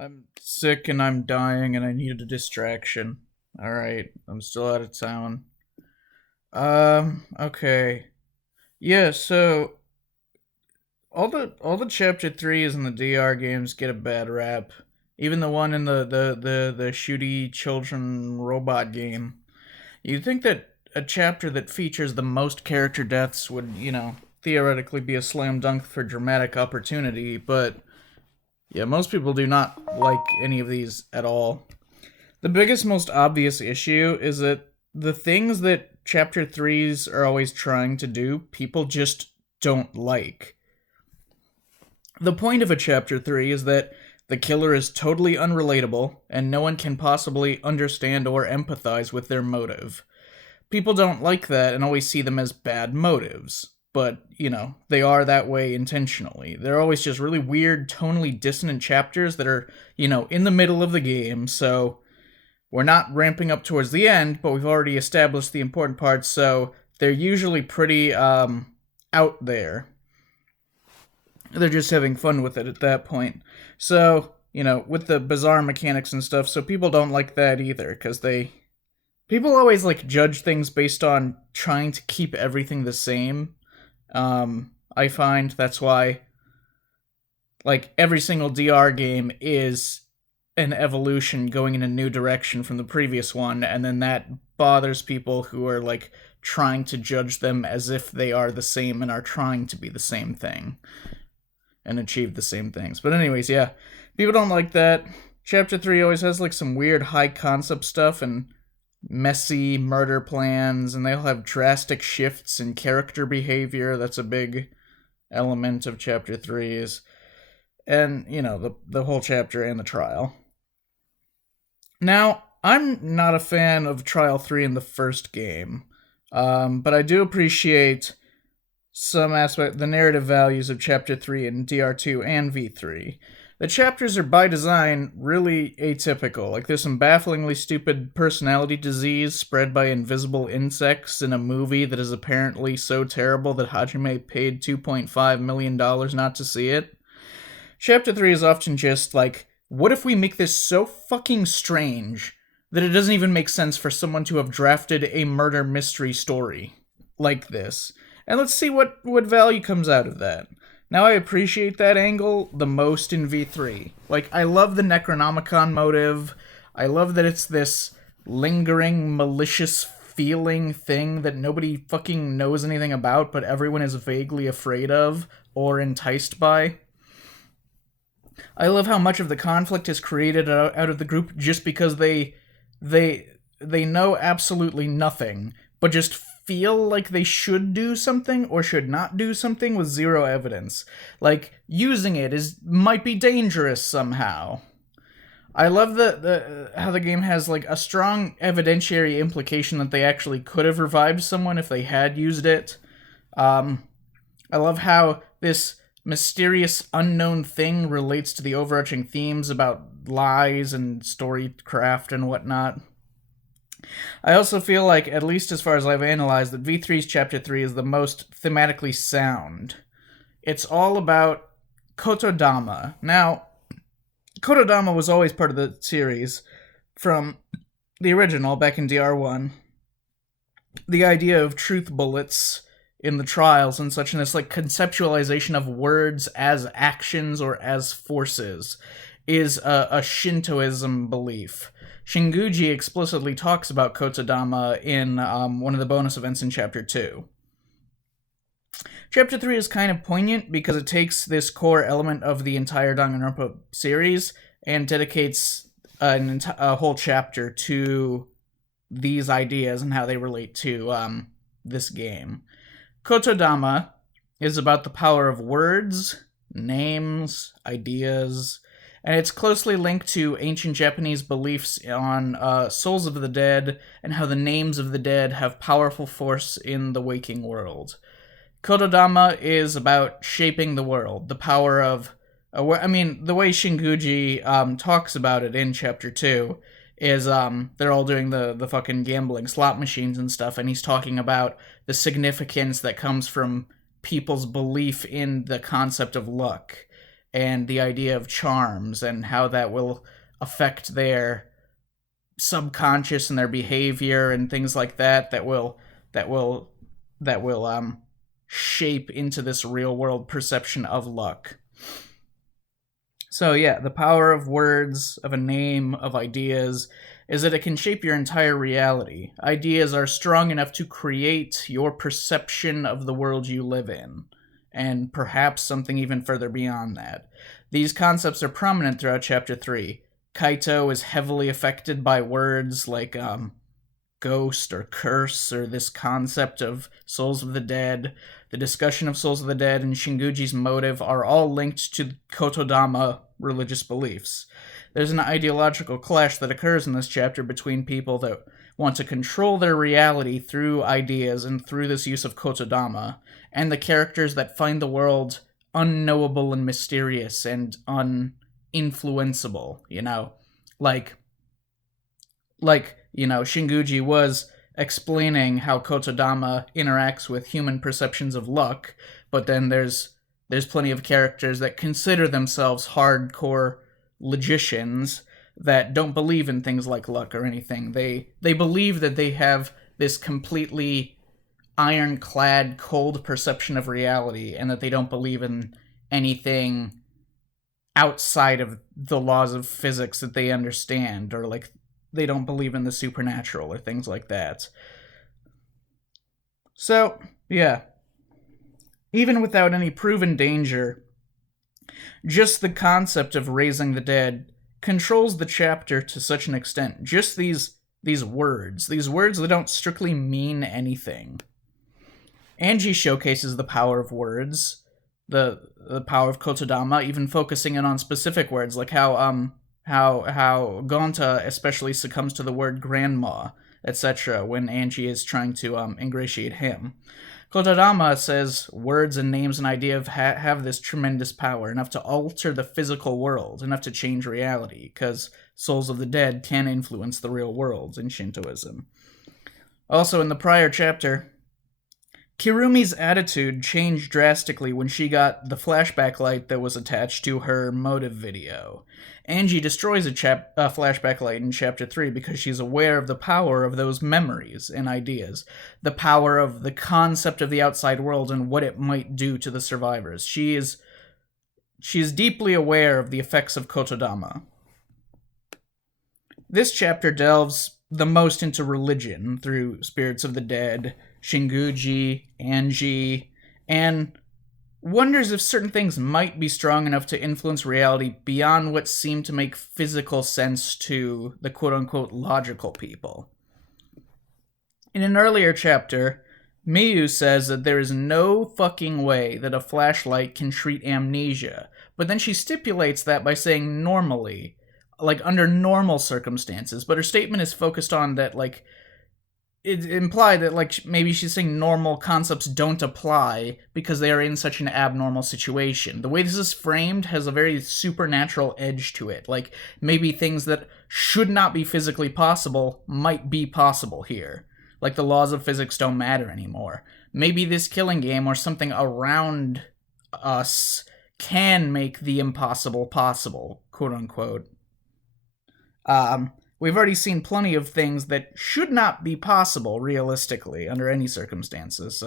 I'm sick and I'm dying and I needed a distraction. Alright, I'm still out of town. Okay. Yeah, so all the chapter threes in the DR games get a bad rap. Even the one in the shooty children robot game. You'd think that a chapter that features the most character deaths would, theoretically be a slam dunk for dramatic opportunity, but yeah, most people do not like any of these at all. The biggest, most obvious issue is that the things that chapter threes are always trying to do, people just don't like. The point of a chapter 3 is that the killer is totally unrelatable, and no one can possibly understand or empathize with their motive. People don't like that and always see them as bad motives. But, they are that way intentionally. They're always just really weird, tonally dissonant chapters that are, in the middle of the game, so we're not ramping up towards the end, but we've already established the important parts, so they're usually pretty, out there. They're just having fun with it at that point. So, with the bizarre mechanics and stuff, so people don't like that either, because people always, judge things based on trying to keep everything the same. I find that's why, every single DR game is an evolution going in a new direction from the previous one, and then that bothers people who are, trying to judge them as if they are the same and are trying to be the same thing and achieve the same things. But anyways, yeah, people don't like that. Chapter 3 always has, some weird high concept stuff and messy murder plans, and they'll have drastic shifts in character behavior. That's a big element of chapter 3's. And, the whole chapter and the trial. Now, I'm not a fan of Trial 3 in the first game, but I do appreciate some aspect, the narrative values of Chapter 3 in DR2 and V3. The chapters are, by design, really atypical. There's some bafflingly stupid personality disease spread by invisible insects in a movie that is apparently so terrible that Hajime paid $2.5 million not to see it. Chapter 3 is often just what if we make this so fucking strange that it doesn't even make sense for someone to have drafted a murder mystery story like this? And let's see what value comes out of that. Now, I appreciate that angle the most in V3. I love the Necronomicon motive. I love that it's this lingering, malicious feeling thing that nobody fucking knows anything about, but everyone is vaguely afraid of or enticed by. I love how much of the conflict is created out of the group just because they know absolutely nothing, but just feel like they should do something or should not do something with zero evidence. Using it might be dangerous somehow. I love how the game has a strong evidentiary implication that they actually could have revived someone if they had used it. I love how this mysterious unknown thing relates to the overarching themes about lies and storycraft and whatnot. I also feel at least as far as I've analyzed, that V3's Chapter 3 is the most thematically sound. It's all about Kotodama. Now, Kotodama was always part of the series from the original back in DR1. The idea of truth bullets in the trials and such, and this conceptualization of words as actions or as forces is a Shintoism belief. Shinguji explicitly talks about Kotodama in one of the bonus events in Chapter 2. Chapter 3 is kind of poignant because it takes this core element of the entire Danganronpa series and dedicates a whole chapter to these ideas and how they relate to this game. Kotodama is about the power of words, names, ideas, and it's closely linked to ancient Japanese beliefs on souls of the dead and how the names of the dead have powerful force in the waking world. Kotodama is about shaping the world, the power of... the way Shinguji talks about it in Chapter 2 is they're all doing the fucking gambling slot machines and stuff, and he's talking about the significance that comes from people's belief in the concept of luck. and the idea of charms and how that will affect their subconscious and their behavior and things like that will shape into this real world perception of luck. So yeah, the power of words, of a name, of ideas, is that it can shape your entire reality. Ideas are strong enough to create your perception of the world you live in, and perhaps something even further beyond that. These concepts are prominent throughout Chapter 3. Kaito is heavily affected by words like ghost or curse, or this concept of souls of the dead. The discussion of souls of the dead and Shinguji's motive are all linked to Kotodama religious beliefs. There's an ideological clash that occurs in this chapter between people that want to control their reality through ideas and through this use of Kotodama, and the characters that find the world unknowable and mysterious and uninfluenceable, Like, Shinguji was explaining how Kotodama interacts with human perceptions of luck, but then there's plenty of characters that consider themselves hardcore logicians that don't believe in things like luck or anything. They believe that they have this completely ironclad, cold perception of reality, and that they don't believe in anything outside of the laws of physics that they understand, or they don't believe in the supernatural or things like that. So, yeah. Even without any proven danger, just the concept of raising the dead controls the chapter to such an extent. Just these words that don't strictly mean anything. Angie showcases the power of words, the power of Kotodama, even focusing in on specific words, like how Gonta especially succumbs to the word grandma, etc., when Angie is trying to ingratiate him. Kotodama says words and names and ideas have this tremendous power, enough to alter the physical world, enough to change reality, because souls of the dead can influence the real world in Shintoism. Also, in the prior chapter, Kirumi's attitude changed drastically when she got the flashback light that was attached to her motive video. Angie destroys a flashback light in Chapter 3 because she's aware of the power of those memories and ideas, the power of the concept of the outside world and what it might do to the survivors. She is deeply aware of the effects of Kotodama. This chapter delves the most into religion through spirits of the dead, Shinguji, Angie, and wonders if certain things might be strong enough to influence reality beyond what seem to make physical sense to the quote-unquote logical people. In an earlier chapter, Miyu says that there is no fucking way that a flashlight can treat amnesia, but then she stipulates that by saying normally, under normal circumstances, but her statement is focused on that, it implied that, maybe she's saying normal concepts don't apply because they are in such an abnormal situation. The way this is framed has a very supernatural edge to it. Maybe things that should not be physically possible might be possible here. The laws of physics don't matter anymore. Maybe this killing game or something around us can make the impossible possible, quote-unquote. We've already seen plenty of things that should not be possible, realistically, under any circumstances,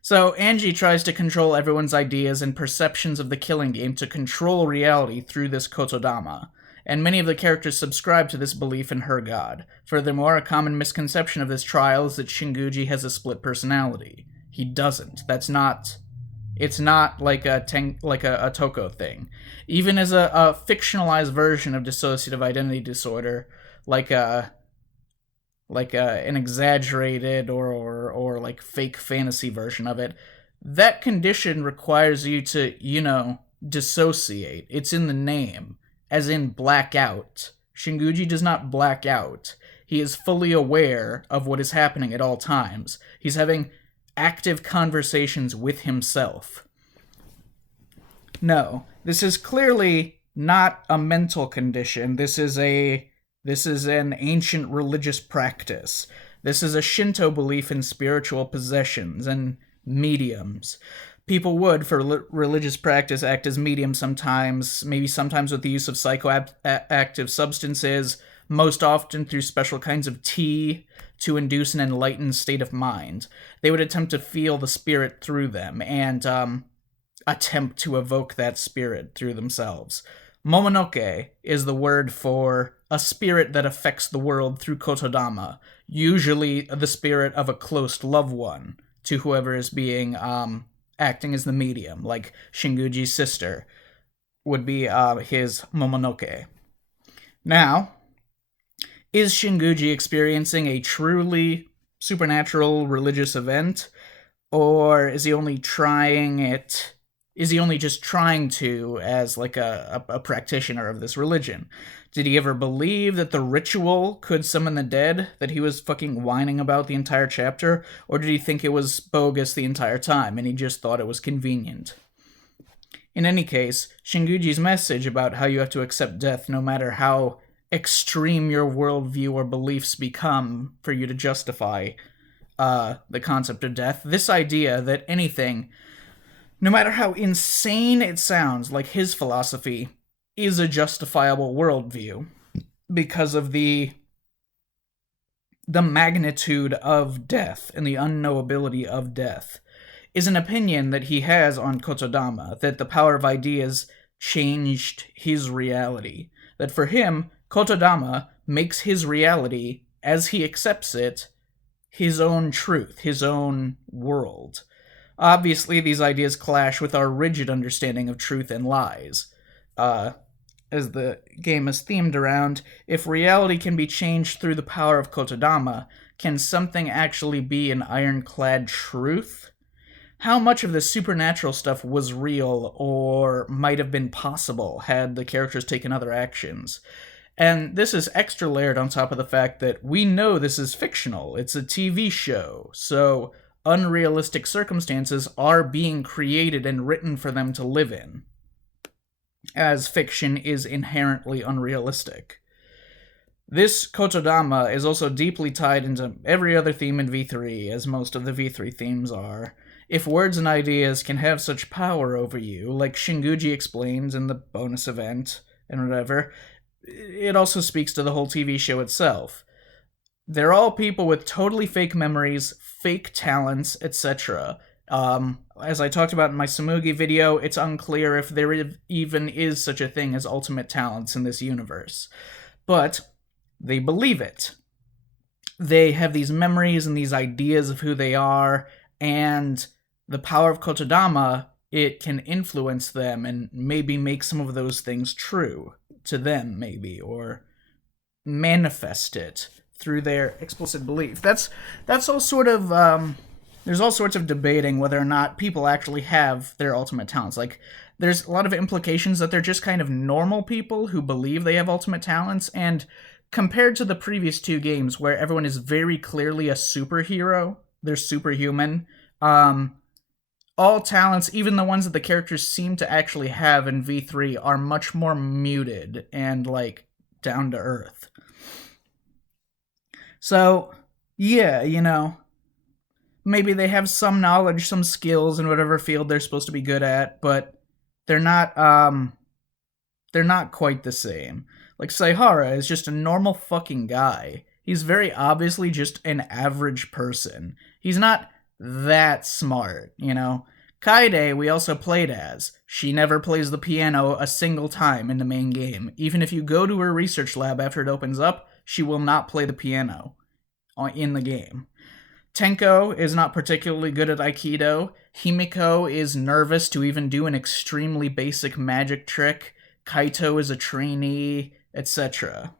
So Angie tries to control everyone's ideas and perceptions of the killing game to control reality through this Kotodama, and many of the characters subscribe to this belief in her god. Furthermore, a common misconception of this trial is that Shinguji has a split personality. He doesn't. It's not like a Toko thing. Even as a fictionalized version of dissociative identity disorder, an exaggerated or fake fantasy version of it, that condition requires you to, dissociate. It's in the name, as in black out. Shinguji does not black out. He is fully aware of what is happening at all times. He's having active conversations with himself. No, this is clearly not a mental condition. This is an ancient religious practice. This is a Shinto belief in spiritual possessions and mediums. People would, for religious practice, act as mediums sometimes, maybe sometimes with the use of psychoactive substances, most often through special kinds of tea to induce an enlightened state of mind. They would attempt to feel the spirit through them and attempt to evoke that spirit through themselves. Momonoke is the word for a spirit that affects the world through Kotodama, usually the spirit of a close loved one to whoever is being acting as the medium, like Shinguji's sister would be his Momonoke. Now, is Shinguji experiencing a truly supernatural religious event, or is he only trying it? Is he only just trying to as like a practitioner of this religion? Did he ever believe that the ritual could summon the dead that he was fucking whining about the entire chapter? Or did he think it was bogus the entire time and he just thought it was convenient? In any case, Shinguji's message about how you have to accept death no matter how extreme your worldview or beliefs become for you to justify the concept of death, this idea that anything, no matter how insane it sounds, like his philosophy, is a justifiable worldview because of the magnitude of death and the unknowability of death, is an opinion that he has on Kotodama, that the power of ideas changed his reality. That for him, Kotodama makes his reality, as he accepts it, his own truth, his own world. Obviously, these ideas clash with our rigid understanding of truth and lies. As the game is themed around, if reality can be changed through the power of Kotodama, can something actually be an ironclad truth? How much of this supernatural stuff was real or might have been possible had the characters taken other actions? And this is extra layered on top of the fact that we know this is fictional. It's a TV show, so unrealistic circumstances are being created and written for them to live in, as fiction is inherently unrealistic. This Kotodama is also deeply tied into every other theme in V3, as most of the V3 themes are. If words and ideas can have such power over you, like Shinguji explains in the bonus event and whatever, it also speaks to the whole TV show itself. They're all people with totally fake memories, fake talents, etc. As I talked about in my Samugi video, it's unclear if there even is such a thing as ultimate talents in this universe. But they believe it. They have these memories and these ideas of who they are, and the power of Kotodama, it can influence them and maybe make some of those things true to them, maybe, or manifest it through their explicit belief. That's all sort of, there's all sorts of debating whether or not people actually have their ultimate talents. Like, there's a lot of implications that they're just kind of normal people who believe they have ultimate talents, and compared to the previous two games where everyone is very clearly a superhero, they're superhuman, all talents, even the ones that the characters seem to actually have in V3, are much more muted and, like, down to earth. So, yeah, you know, maybe they have some knowledge, some skills in whatever field they're supposed to be good at, but they're not quite the same. Like, Saihara is just a normal fucking guy. He's very obviously just an average person. He's not that smart, you know? Kaede we also played as. She never plays the piano a single time in the main game. Even if you go to her research lab after it opens up, she will not play the piano in the game. Tenko is not particularly good at Aikido. Himiko is nervous to even do an extremely basic magic trick. Kaito is a trainee, etc.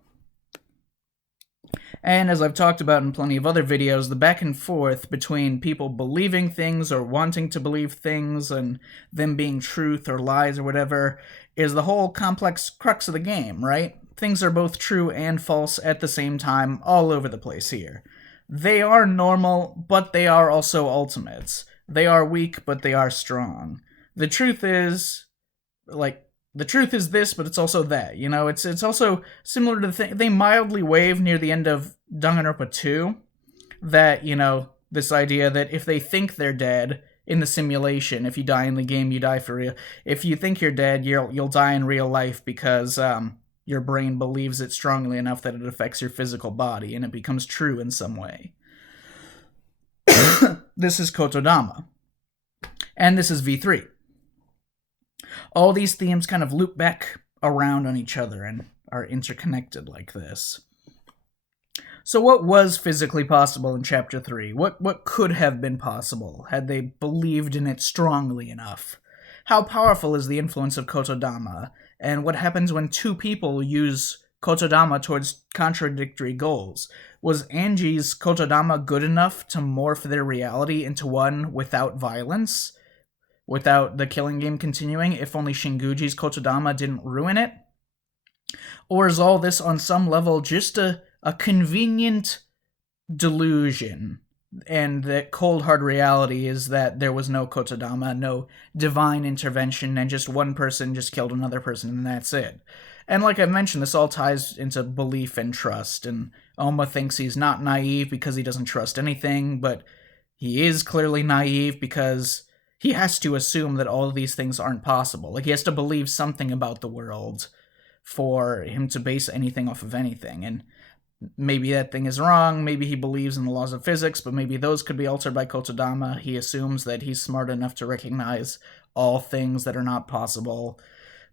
And as I've talked about in plenty of other videos, the back and forth between people believing things or wanting to believe things and them being truth or lies or whatever is the whole complex crux of the game, right? Things are both true and false at the same time all over the place here. They are normal, but they are also ultimates. They are weak, but they are strong. The truth is, the truth is this, but it's also that. You know, it's also similar to the thing. They mildly wave near the end of Danganronpa 2 that, you know, this idea that if they think they're dead, in the simulation. If you die in the game, you die for real. If you think you're dead, you'll die in real life because your brain believes it strongly enough that it affects your physical body and it becomes true in some way. This is Kotodama. And this is V3. All these themes kind of loop back around on each other and are interconnected like this. So what was physically possible in Chapter 3? What could have been possible had they believed in it strongly enough? How powerful is the influence of Kotodama? And what happens when two people use Kotodama towards contradictory goals? Was Angie's Kotodama good enough to morph their reality into one without violence? Without the killing game continuing, if only Shinguji's Kotodama didn't ruin it? Or is all this on some level just a convenient delusion, and that cold hard reality is that there was no Kotodama, no divine intervention, and just one person just killed another person, and that's it. And like I mentioned, this all ties into belief and trust, and Oma thinks he's not naive because he doesn't trust anything, but he is clearly naive because he has to assume that all of these things aren't possible. Like, he has to believe something about the world for him to base anything off of anything, and maybe that thing is wrong, maybe he believes in the laws of physics, but maybe those could be altered by Kotodama. He assumes that he's smart enough to recognize all things that are not possible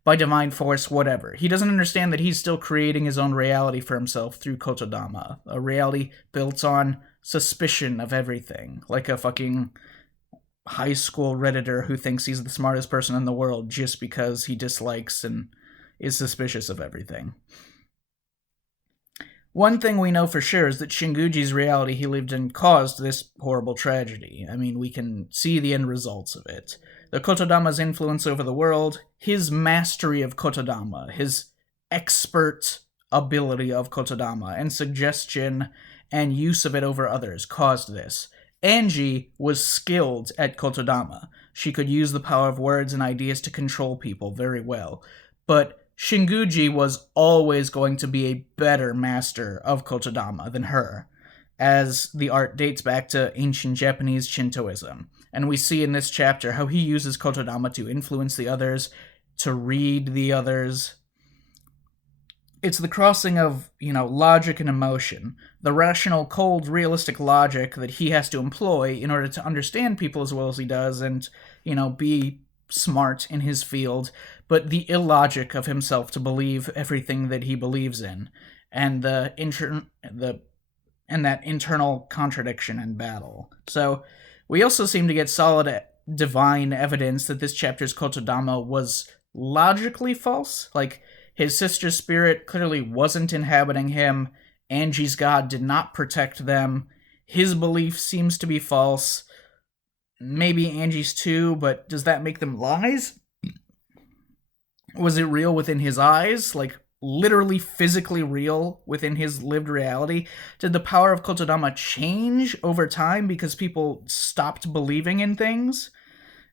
by divine force, whatever. He doesn't understand that he's still creating his own reality for himself through Kotodama, a reality built on suspicion of everything, like a fucking high school Redditor who thinks he's the smartest person in the world just because he dislikes and is suspicious of everything. One thing we know for sure is that Shinguji's reality he lived in caused this horrible tragedy. I mean, we can see the end results of it. The Kotodama's influence over the world, his mastery of Kotodama, his expert ability of Kotodama, and suggestion and use of it over others caused this. Angie was skilled at Kotodama. She could use the power of words and ideas to control people very well. But Shinguji was always going to be a better master of Kotodama than her, as the art dates back to ancient Japanese Shintoism. And we see in this chapter how he uses Kotodama to influence the others, to read the others. It's the crossing of, logic and emotion. The rational, cold, realistic logic that he has to employ in order to understand people as well as he does and, be smart in his field, but the illogic of himself to believe everything that he believes in, and that internal contradiction and battle. So we also seem to get solid divine evidence that this chapter's Kotodama was logically false. Like, his sister's spirit clearly wasn't inhabiting him. Angie's god did not protect them. His belief seems to be false. Maybe Angie's too, but does that make them lies? Was it real within his eyes? Like, literally physically real within his lived reality? Did the power of Kotodama change over time because people stopped believing in things?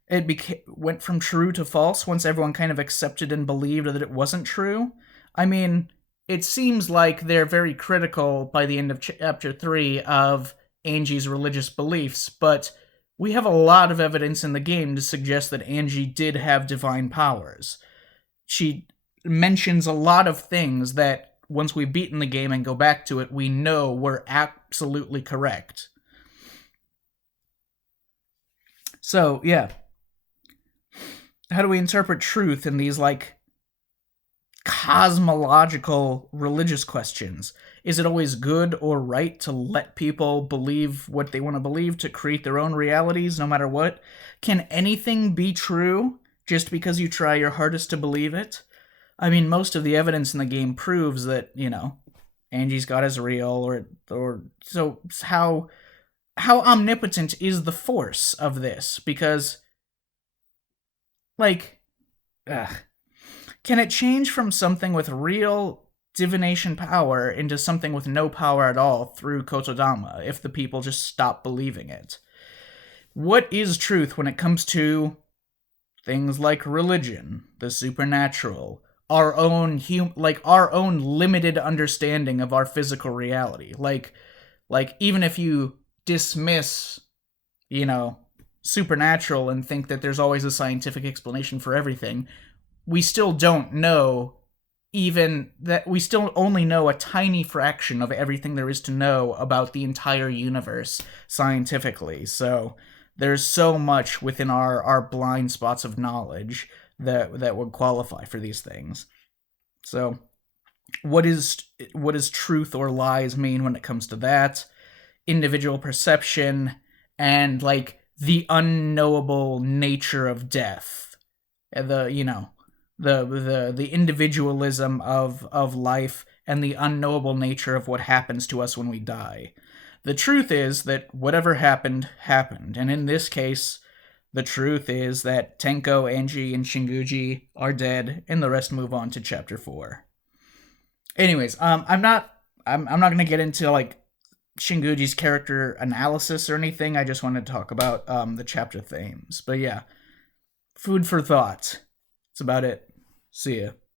It went from true to false once everyone kind of accepted and believed that it wasn't true? I mean, it seems like they're very critical by the end of Chapter 3 of Angie's religious beliefs, but we have a lot of evidence in the game to suggest that Angie did have divine powers. She mentions a lot of things that, once we've beaten the game and go back to it, we know were absolutely correct. So, yeah. How do we interpret truth in these, cosmological religious questions? Is it always good or right to let people believe what they want to believe, to create their own realities no matter what? Can anything be true just because you try your hardest to believe it? I mean, most of the evidence in the game proves that, Angie's god is real, or so how omnipotent is the force of this? Because, can it change from something with real divination power into something with no power at all through Kotodama if the people just stop believing it? What is truth when it comes to things like religion, the supernatural, our own our own limited understanding of our physical reality? Like even if you dismiss, supernatural and think that there's always a scientific explanation for everything, we still don't know even that we still only know a tiny fraction of everything there is to know about the entire universe scientifically. So there's so much within our blind spots of knowledge that would qualify for these things. So what does truth or lies mean when it comes to that? Individual perception and like the unknowable nature of death. The individualism of life and the unknowable nature of what happens to us when we die. The truth is that whatever happened, happened. And in this case, the truth is that Tenko, Anji, and Shinguji are dead, and the rest move on to Chapter 4. Anyways, I'm not gonna get into like Shinguji's character analysis or anything. I just wanted to talk about the chapter themes. But yeah, food for thought. That's about it. See ya.